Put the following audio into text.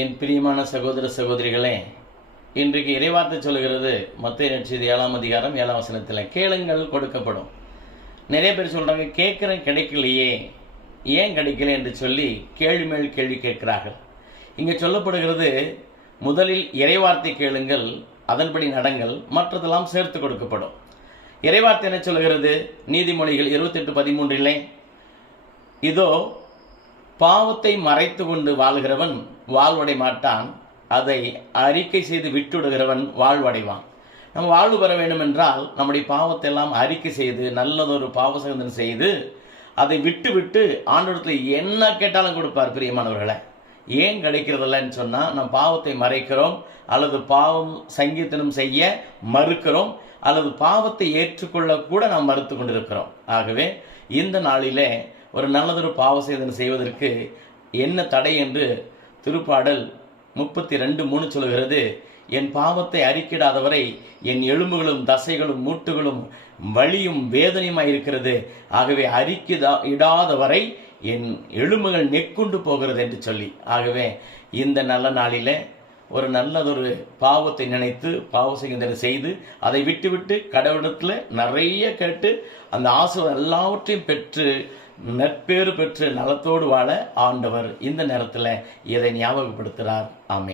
என் பிரியமான சகோதர சகோதரிகளே, இன்றைக்கு இறைவார்த்தை சொல்கிறது மத்தேயு நற்செய்தி 7ஆம் அதிகாரம் 7ஆம் வசனத்தில், கேளுங்கள் கொடுக்கப்படும். நிறைய பேர் சொல்கிறாங்க, கேட்குறேன் கிடைக்கலையே, ஏன் கிடைக்கல என்று சொல்லி கேள்வி மேல் கேள்வி கேட்கிறார்கள். இங்கே சொல்லப்படுகிறது, முதலில் இறைவார்த்தை கேளுங்கள், அதன்படி நடங்கள், மற்றதெல்லாம் சேர்த்து கொடுக்கப்படும். இறைவார்த்தை என்ன சொல்கிறது? நீதிமொழிகள் 28:13, இதோ பாவத்தை மறைத்து கொண்டு வாழ்கிறவன் வாழ்வடை மாட்டான், அதை அறிக்கை செய்து விட்டுவிடுகிறவன் வாழ்வடைவான். நம்ம வாழ்வு பெற வேண்டும் என்றால் நம்முடைய பாவத்தை எல்லாம் அறிக்கை செய்து நல்லதொரு பாவசங்கதனை செய்து அதை விட்டு விட்டு ஆண்டவரிடத்தில் என்ன கேட்டாலும் கொடுப்பார். பிரியமானவர்களை, ஏன் கிடைக்கிறதில்லன்னு சொன்னால், நம்ம பாவத்தை மறைக்கிறோம், அல்லது பாவம் சங்கீர்த்தனம் செய்ய மறுக்கிறோம், அல்லது பாவத்தை ஏற்றுக்கொள்ள கூட நாம் மறுத்து கொண்டிருக்கிறோம். ஆகவே இந்த நாளிலே ஒரு நல்லதொரு பாவசங்கதனை செய்வதற்கு என்ன தடை என்று திருப்பாடல் 32:3 சொல்கிறது, என் பாவத்தை அறிக்கிடாதவரை என் எலும்புகளும் தசைகளும் மூட்டுகளும் வலியும் வேதனையுமாய் இருக்கிறது. ஆகவே இடாதவரை என் எலும்புகள் நெக்குண்டு போகிறது என்று சொல்லி, ஆகவே இந்த நல்ல நாளிலே ஒரு நல்லதொரு பாவத்தை நினைத்து பாவசங்கதனை செய்து அதை விட்டுவிட்டு கடவுளிடத்தில் நிறைய கேட்டு அந்த ஆசீர்வாதம் எல்லாவற்றையும் பெற்று நற்பேறு பெற்று நலத்தோடு வாழ ஆண்டவர் இந்த நேரத்தில் இதை ஞாபகப்படுத்துகிறார். ஆமென்.